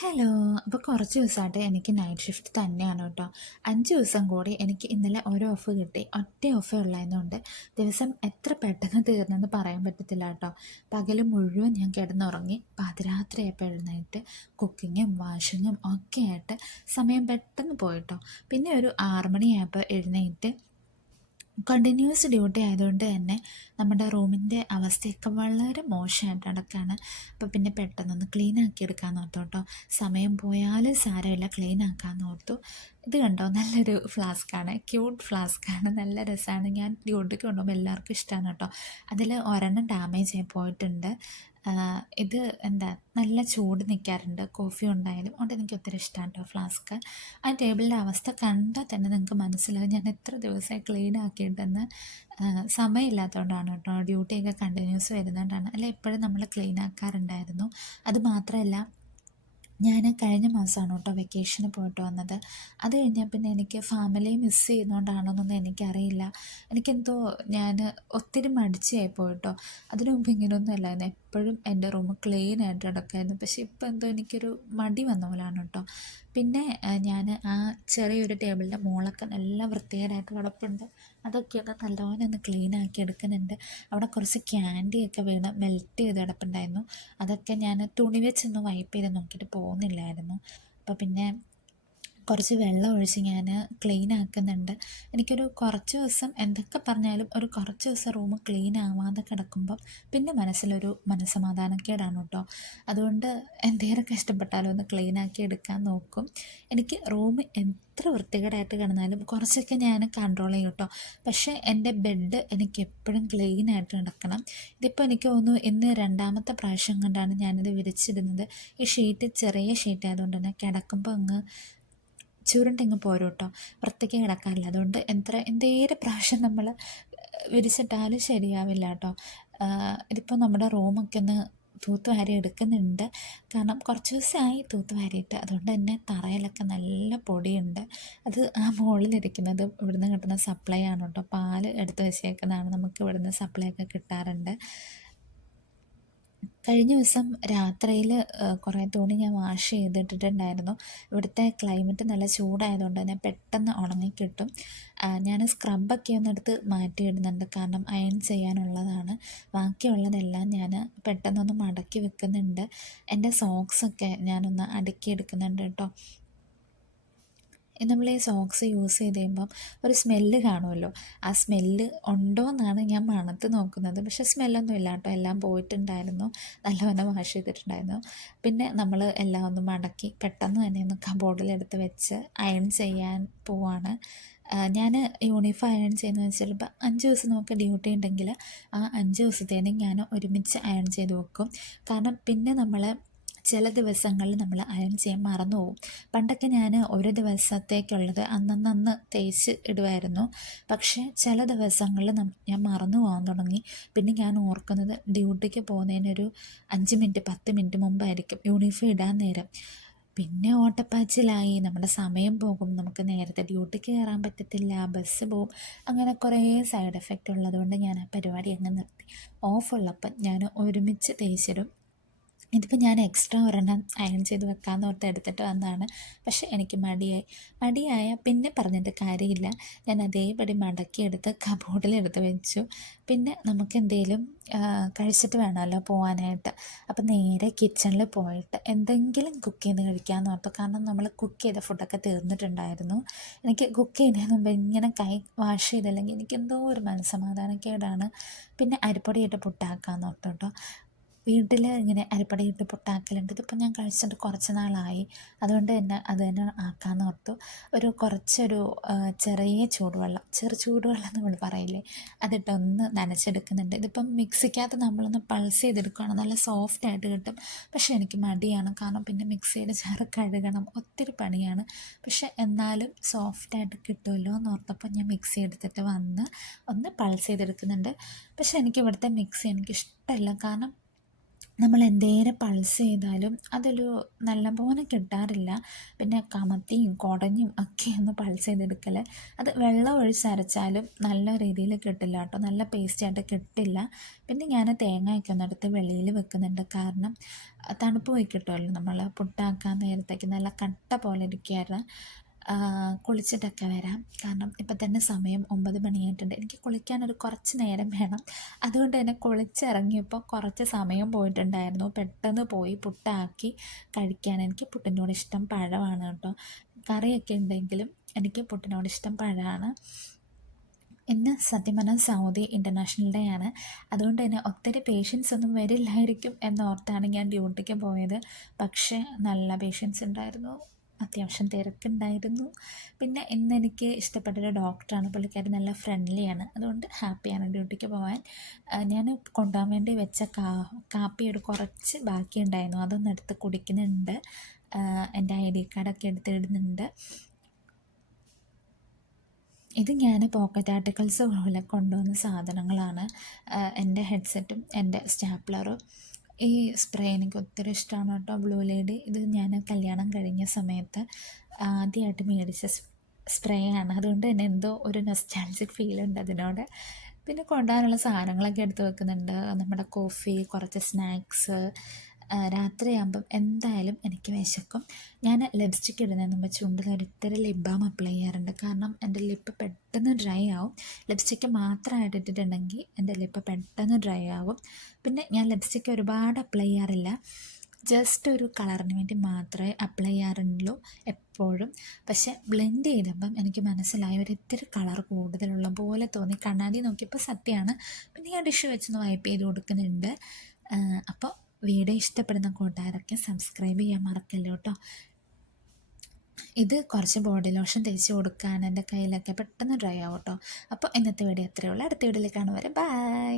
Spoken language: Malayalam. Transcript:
ഹലോ. അപ്പോൾ കുറച്ച് ദിവസമായിട്ട് എനിക്ക് നൈറ്റ് ഷിഫ്റ്റ് തന്നെയാണ് കേട്ടോ. 5 ദിവസം കൂടി എനിക്ക് ഇന്നലെ ഒരു ഓഫ് കിട്ടി. ഒറ്റ ഓഫേ ഉള്ളായതുകൊണ്ട് ദിവസം എത്ര പെട്ടെന്ന് തീർന്നെന്ന് പറയാൻ പറ്റത്തില്ല കേട്ടോ. പകൽ മുഴുവൻ ഞാൻ കിടന്നുറങ്ങി. പാതിരാത്രിയായപ്പോൾ എഴുന്നേറ്റ് കുക്കിങ്ങും വാഷിങ്ങും ഒക്കെ ആയിട്ട് സമയം പെട്ടെന്ന് പോയിട്ടോ. പിന്നെ ഒരു 6 മണിയായപ്പോൾ എഴുന്നേറ്റ് കണ്ടിന്യൂസ് ഡ്യൂട്ടി ആയതുകൊണ്ട് തന്നെ നമ്മുടെ റൂമിൻ്റെ അവസ്ഥയൊക്കെ വളരെ മോശമായിട്ട് നടക്കുകയാണ്. അപ്പോൾ പിന്നെ പെട്ടെന്നൊന്ന് ക്ലീൻ ആക്കി എടുക്കാമെന്ന് ഓർത്തു കേട്ടോ. സമയം പോയാലും സാരമില്ല, ക്ലീൻ ആക്കാമെന്ന് ഓർത്തു. ഇത് കണ്ടോ, നല്ലൊരു ഫ്ലാസ്ക്കാണ്, ക്യൂട്ട് ഫ്ലാസ്ക്കാണ്, നല്ല രസമാണ്. ഞാൻ ഡ്യൂട്ടിക്ക് കൊണ്ടുപോകുമ്പോൾ എല്ലാവർക്കും ഇഷ്ടമാണ് കേട്ടോ. അതിൽ ഒരെണ്ണം ഡാമേജ് ആയി പോയിട്ടുണ്ട്. ഇത് എന്താ നല്ല ചൂട് നിൽക്കാറുണ്ട് കോഫി ഉണ്ടായാലും. അതുകൊണ്ട് എനിക്ക് ഒത്തിരി ഇഷ്ടമാണ് കേട്ടോ ഫ്ലാസ്ക്. ആ ടേബിളിൻ്റെ അവസ്ഥ കണ്ടാൽ തന്നെ നിങ്ങൾക്ക് മനസ്സിലാവും ഞാൻ എത്ര ദിവസമായി ക്ലീൻ ആക്കിയിട്ടെന്ന്. സമയമില്ലാത്തതുകൊണ്ടാണ് കേട്ടോ, ഡ്യൂട്ടിയൊക്കെ കണ്ടിന്യൂസ് വരുന്നതുകൊണ്ടാണ്. അല്ല, എപ്പോഴും നമ്മൾ ക്ലീൻ ആക്കാറുണ്ടായിരുന്നു. അത് മാത്രമല്ല, ഞാൻ കഴിഞ്ഞ മാസമാണ് കേട്ടോ വെക്കേഷന് പോയിട്ട് വന്നത്. അത് കഴിഞ്ഞാൽ പിന്നെ എനിക്ക് ഫാമിലിയെ മിസ്സ് ചെയ്യുന്നതുകൊണ്ടാണോന്നൊന്നും എനിക്കറിയില്ല. എനിക്കെന്തോ ഞാൻ ഒത്തിരി മടിച്ചായി പോയിട്ടോ. അതിനു മുമ്പ് ഇങ്ങനെയൊന്നും അല്ലായിരുന്നു, എപ്പോഴും എൻ്റെ റൂം ക്ലീൻ ആയിട്ട് കിടക്കുമായിരുന്നു. പക്ഷേ ഇപ്പോൾ എന്തോ എനിക്കൊരു മടി വന്ന പോലെയാണ് കേട്ടോ. പിന്നെ ഞാൻ ആ ചെറിയൊരു ടേബിളിൻ്റെ മുകളൊക്കെ നല്ല വൃത്തികേടായിട്ട് കിടപ്പുണ്ട്. അതൊക്കെ ഒന്ന് നല്ലപോലെ ഒന്ന് ക്ലീൻ ആക്കി എടുക്കുന്നുണ്ട്. അവിടെ കുറച്ച് ക്യാൻഡിയൊക്കെ വീണ് മെൽറ്റ് ചെയ്ത് കിടപ്പുണ്ടായിരുന്നു. അതൊക്കെ ഞാൻ തുണി വെച്ചൊന്ന് വൈപ്പ് ചെയ്ത് നോക്കിയിട്ട് പോകുന്നില്ലായിരുന്നു. അപ്പോൾ പിന്നെ കുറച്ച് വെള്ളം ഒഴിച്ച് ഞാൻ ക്ലീൻ ആക്കുന്നുണ്ട്. എനിക്കൊരു കുറച്ച് ദിവസം എന്തൊക്കെ പറഞ്ഞാലും ഒരു കുറച്ച് ദിവസം റൂം ക്ലീൻ ആവാതെ കിടക്കുമ്പം പിന്നെ മനസ്സിലൊരു മനസ്സമാധാനക്കേടാണ് കേട്ടോ. അതുകൊണ്ട് എന്തേരം കഷ്ടപ്പെട്ടാലും ഒന്ന് ക്ലീൻ ആക്കി എടുക്കാൻ നോക്കും. എനിക്ക് റൂം എത്ര വൃത്തികേടായിട്ട് കിടന്നാലും കുറച്ചൊക്കെ ഞാൻ കൺട്രോൾ ചെയ്യും കേട്ടോ. പക്ഷേ എൻ്റെ ബെഡ് എനിക്ക് എപ്പോഴും ക്ലീൻ ആയിട്ട് കിടക്കണം. ഇതിപ്പോൾ എനിക്ക് തോന്നുന്നു ഇന്ന് രണ്ടാമത്തെ പ്രാവശ്യം കൊണ്ടാണ് ഞാനിത് വിരിച്ചിടുന്നത്. ഈ ഷീറ്റ് ചെറിയ ഷീറ്റ് ആയതുകൊണ്ട് തന്നെ കിടക്കുമ്പോൾ അങ്ങ് ചുരുണ്ടിങ്ങ് പോരും കേട്ടോ, വൃത്തിക്ക് കിടക്കാറില്ല. അതുകൊണ്ട് എന്തേരം പ്രാവശ്യം നമ്മൾ വിരിച്ചിട്ടാലും ശരിയാവില്ല കേട്ടോ. ഇതിപ്പോൾ നമ്മുടെ റൂമൊക്കെ ഒന്ന് തൂത്തുവാരി എടുക്കുന്നുണ്ട്. കാരണം കുറച്ച് ദിവസമായി തൂത്തുവാരിയിട്ട്. അതുകൊണ്ട് തന്നെ തറയിലൊക്കെ നല്ല പൊടിയുണ്ട്. അത് ആ മുകളിലിരിക്കുന്നത് ഇവിടുന്ന് കിട്ടുന്ന സപ്ലൈ ആണ് കേട്ടോ. പാല് എടുത്ത് വെച്ചേക്കുന്നതാണ്, നമുക്ക് ഇവിടുന്ന് സപ്ലൈ ഒക്കെ കിട്ടാറുണ്ട്. കഴിഞ്ഞ ദിവസം രാത്രിയിൽ കുറേ തുണി ഞാൻ വാഷ് ചെയ്തിട്ടിട്ടുണ്ടായിരുന്നു. ഇവിടുത്തെ ക്ലൈമറ്റ് നല്ല ചൂടായതുകൊണ്ട് തന്നെ പെട്ടെന്ന് ഉണങ്ങിക്കിട്ടും. ഞാൻ സ്ക്രബൊക്കെ ഒന്ന് എടുത്ത് മാറ്റിയിടുന്നുണ്ട്, കാരണം അയൺ ചെയ്യാനുള്ളതാണ്. ബാക്കിയുള്ളതെല്ലാം ഞാൻ പെട്ടെന്നൊന്ന് മടക്കി വെക്കുന്നുണ്ട്. എൻ്റെ സോക്സൊക്കെ ഞാനൊന്ന് അടുക്കി എടുക്കുന്നുണ്ട് കേട്ടോ. നമ്മൾ ഈ സോക്സ് യൂസ് ചെയ്ത് കഴിയുമ്പം ഒരു സ്മെല്ല് കാണുമല്ലോ. ആ സ്മെല്ല് ഉണ്ടോ എന്നാണ് ഞാൻ മണത്ത് നോക്കുന്നത്. പക്ഷേ സ്മെല്ലൊന്നും ഇല്ല കേട്ടോ, എല്ലാം പോയിട്ടുണ്ടായിരുന്നു, നല്ലവണ്ണം വാഷ് ചെയ്തിട്ടുണ്ടായിരുന്നു. പിന്നെ നമ്മൾ എല്ലാം ഒന്ന് മടക്കി പെട്ടെന്ന് തന്നെ ഒന്ന് കബോർഡിലെടുത്ത് വെച്ച് അയൺ ചെയ്യാൻ പോവാണ്. ഞാൻ യൂണിഫോം അയൺ ചെയ്യുന്നത് വെച്ചാൽ ഇപ്പോൾ 5 ദിവസം നമുക്ക് ഡ്യൂട്ടി ഉണ്ടെങ്കിൽ ആ 5 ദിവസത്തേനും ഞാൻ ഒരുമിച്ച് അയൺ ചെയ്ത് വെക്കും. കാരണം പിന്നെ നമ്മൾ ചില ദിവസങ്ങളിൽ നമ്മൾ അയൺ ചെയ്യാൻ മറന്നു പോകും. പണ്ടൊക്കെ ഞാൻ ഒരു ദിവസത്തേക്കുള്ളത് അന്നന്ന് തേച്ച് ഇടുമായിരുന്നു. പക്ഷേ ചില ദിവസങ്ങളിൽ ഞാൻ മറന്നു പോകാൻ തുടങ്ങി. പിന്നെ ഞാൻ ഓർക്കുന്നത് ഡ്യൂട്ടിക്ക് പോകുന്നതിനൊരു 5 മിനിറ്റ് 10 മിനിറ്റ് മുമ്പായിരിക്കും യൂണിഫോം ഇടാൻ നേരം. പിന്നെ ഓട്ടപ്പാച്ചിലായി, നമ്മുടെ സമയം പോകും, നമുക്ക് നേരത്തെ ഡ്യൂട്ടിക്ക് കയറാൻ പറ്റത്തില്ല, ബസ് പോകും. അങ്ങനെ കുറേ സൈഡ് എഫക്റ്റ് ഉള്ളതുകൊണ്ട് ഞാൻ ആ പരിപാടി അങ്ങ് നിർത്തി. ഓഫുള്ളപ്പം ഞാൻ ഒരുമിച്ച് തേച്ചിടും. ഇതിപ്പോൾ ഞാൻ എക്സ്ട്രാ ഒരെണ്ണം അയൺ ചെയ്ത് വെക്കാമെന്ന് ഓർത്ത് എടുത്തിട്ട് വന്നതാണ്. പക്ഷേ എനിക്ക് മടിയായ പിന്നെ പറഞ്ഞിട്ട് കാര്യമില്ല. ഞാൻ അതേപടി മടക്കിയെടുത്ത് കബോർഡിലെടുത്ത് വെച്ചു. പിന്നെ നമുക്ക് എന്തെങ്കിലും കഴിച്ചിട്ട് വേണമല്ലോ പോകാനായിട്ട്. അപ്പം നേരെ കിച്ചണിൽ പോയിട്ട് എന്തെങ്കിലും കുക്ക് ചെയ്ത് കഴിക്കാമെന്ന് ഓർത്തു. കാരണം നമ്മൾ കുക്ക് ചെയ്ത ഫുഡൊക്കെ തീർന്നിട്ടുണ്ടായിരുന്നു. എനിക്ക് കുക്ക് ചെയ്യുന്നതിന് മുമ്പ് ഇങ്ങനെ കൈ വാഷ് ചെയ്തില്ലെങ്കിൽ എനിക്കെന്തോ ഒരു മനസ്സമാധാനക്കേടാണ്. പിന്നെ അരിപ്പൊടിയിട്ട് പുട്ടാക്കാമെന്ന് ഓർത്തു കേട്ടോ. വീട്ടിൽ ഇങ്ങനെ അരിപ്പൊടിയിട്ട് പുട്ടാക്കലുണ്ട്. ഇതിപ്പോൾ ഞാൻ കഴിച്ചിട്ട് കുറച്ച് നാളായി, അതുകൊണ്ട് തന്നെ അത് തന്നെ ആക്കാമെന്ന് ഓർത്തു. കുറച്ചൊരു ചെറിയ ചൂടുവെള്ളം, ചൂടുവെള്ളം നമ്മൾ പറയില്ലേ, അതിട്ടൊന്ന് നനച്ചെടുക്കുന്നുണ്ട്. ഇതിപ്പം മിക്സിക്കകത്ത് നമ്മളൊന്ന് പൾസ് ചെയ്തെടുക്കുകയാണ്, നല്ല സോഫ്റ്റായിട്ട് കിട്ടും. പക്ഷേ എനിക്ക് മടിയാണ്, കാരണം പിന്നെ മിക്സിയുടെ ജാറ് കഴുകണം, ഒത്തിരി പണിയാണ്. പക്ഷേ എന്നാലും സോഫ്റ്റായിട്ട് കിട്ടുമല്ലോ എന്ന് ഓർത്തപ്പോൾ ഞാൻ മിക്സി എടുത്തിട്ട് വന്ന് ഒന്ന് പൾസ് ചെയ്തെടുക്കുന്നുണ്ട്. പക്ഷേ എനിക്ക് ഇവിടുത്തെ മിക്സി എനിക്കിഷ്ടമല്ല. കാരണം നമ്മൾ എന്തേരം പൾസ് ചെയ്താലും അതൊരു നല്ലപോലെ കിട്ടാറില്ല. പിന്നെ കമത്തിയും കുടഞ്ഞും ഒക്കെയാണ് പൾസ് ചെയ്തെടുക്കൽ. അത് വെള്ളം ഒഴിച്ചരച്ചാലും നല്ല രീതിയിൽ കിട്ടില്ല കേട്ടോ, നല്ല പേസ്റ്റായിട്ട് കിട്ടില്ല. പിന്നെ ഞാൻ തേങ്ങയൊക്കെ ഒന്നെടുത്ത് വെളിയിൽ വെക്കുന്നുണ്ട്, കാരണം തണുപ്പ് പോയി കിട്ടുമല്ലോ. നമ്മൾ പുട്ടാക്കാൻ നേരത്തേക്ക് നല്ല കട്ട പോലെ ഇരിക്കുകയായിരുന്നു. കുളിച്ചിട്ടൊക്കെ വരാം, കാരണം ഇപ്പം തന്നെ സമയം 9 മണിയായിട്ടുണ്ട്. എനിക്ക് കുളിക്കാനൊരു കുറച്ച് നേരം വേണം. അതുകൊണ്ട് തന്നെ കുളിച്ചിറങ്ങിയപ്പോൾ കുറച്ച് സമയം പോയിട്ടുണ്ടായിരുന്നു. പെട്ടെന്ന് പോയി പുട്ടാക്കി കഴിക്കാൻ. എനിക്ക് പുട്ടിനോട് ഇഷ്ടം പഴമാണ് കേട്ടോ. കറിയൊക്കെ ഉണ്ടെങ്കിലും എനിക്ക് പുട്ടിനോട് ഇഷ്ടം പഴമാണ്. ഇന്ന് സത്യം പറഞ്ഞാൽ സൗദി ഇൻ്റർനാഷണൽ ഡേ ആണ്. അതുകൊണ്ട് തന്നെ ഒത്തിരി പേഷ്യൻസ് ഒന്നും വരില്ലായിരിക്കും എന്നോർത്താണ് ഞാൻ ഡ്യൂട്ടിക്ക് പോയത്. പക്ഷേ നല്ല പേഷ്യൻസ് ഉണ്ടായിരുന്നു, അത്യാവശ്യം തിരക്കുണ്ടായിരുന്നു. പിന്നെ ഇന്ന് എനിക്ക് ഇഷ്ടപ്പെട്ടൊരു ഡോക്ടറാണ്, പുള്ളിക്കാരി നല്ല ഫ്രണ്ട്ലിയാണ്. അതുകൊണ്ട് ഹാപ്പിയാണ് ഡ്യൂട്ടിക്ക് പോകാൻ. ഞാൻ കൊണ്ടുപോകാൻ വേണ്ടി വെച്ച കാപ്പി ഒരു കുറച്ച് ബാക്കിയുണ്ടായിരുന്നു, അതൊന്ന് എടുത്ത് കുടിക്കുന്നുണ്ട്. എൻ്റെ ID കാർഡൊക്കെ എടുത്തിടുന്നുണ്ട്. ഇത് ഞാൻ പോക്കറ്റ് ആർട്ടിക്കിൾസ് പോലെ കൊണ്ടുവന്ന സാധനങ്ങളാണ്. എൻ്റെ ഹെഡ്സെറ്റും എൻ്റെ സ്റ്റാപ്ലറും. ഈ സ്പ്രേ എനിക്ക് ഒത്തിരി ഇഷ്ടമാണ് കേട്ടോ, ബ്ലൂ ലേഡി. ഇത് ഞാൻ കല്യാണം കഴിഞ്ഞ സമയത്ത് ആദ്യമായിട്ട് മേടിച്ച സ്പ്രേ ആണ്. അതുകൊണ്ട് തന്നെ എന്തോ ഒരു നൊസ്റ്റാൾജിക് ഫീലുണ്ട് അതിനോട്. പിന്നെ കൊണ്ടുപോകാനുള്ള സാധനങ്ങളൊക്കെ എടുത്ത് വെക്കുന്നുണ്ട്, നമ്മുടെ കോഫി, കുറച്ച് സ്നാക്സ്. രാത്രിയാകുമ്പം എന്തായാലും എനിക്ക് വിശക്കും. ഞാൻ ലിപ്സ്റ്റിക്ക് ഇടുന്നതിന് മുമ്പ് ചുണ്ടിൽ ഒരിത്തിരി ലിപ് ബാം അപ്ലൈ ചെയ്യാറുണ്ട്, കാരണം എൻ്റെ ലിപ്പ് പെട്ടെന്ന് ഡ്രൈ ആവും. ലിപ്സ്റ്റിക്ക് മാത്രമായിട്ട് ഇട്ടിട്ടുണ്ടെങ്കിൽ എൻ്റെ ലിപ്പ് പെട്ടെന്ന് ഡ്രൈ ആവും. പിന്നെ ഞാൻ ലിപ്സ്റ്റിക്ക് ഒരുപാട് അപ്ലൈ ചെയ്യാറില്ല, ജസ്റ്റ് ഒരു കളറിന് വേണ്ടി മാത്രമേ അപ്ലൈ ചെയ്യാറുള്ളൂ എപ്പോഴും. പക്ഷെ ബ്ലെൻഡ് ചെയ്തപ്പം എനിക്ക് മനസ്സിലായി ഒരിത്തിരി കളർ കൂടുതലുള്ള പോലെ തോന്നി. കണ്ണാടി നോക്കിയപ്പോൾ സത്യമാണ്. പിന്നെ ഞാൻ ഡിഷ് വെച്ചൊന്ന് വൈപ്പ് ചെയ്ത് കൊടുക്കുന്നുണ്ട്. അപ്പോൾ വീഡിയോ ഇഷ്ടപ്പെടുന്ന കൂട്ടുകാരൊക്കെ സബ്സ്ക്രൈബ് ചെയ്യാൻ മറക്കല്ലോ കേട്ടോ. ഇത് കുറച്ച് ബോഡി ലോഷൻ തേച്ച് കൊടുക്കാൻ എൻ്റെ കയ്യിലൊക്കെ പെട്ടെന്ന് ഡ്രൈ ആവും കേട്ടോ. അപ്പോൾ ഇന്നത്തെ വീഡിയോ അത്രയേ ഉള്ളൂ. അടുത്ത വീഡിയോയിൽ കാണും വരെ ബൈ.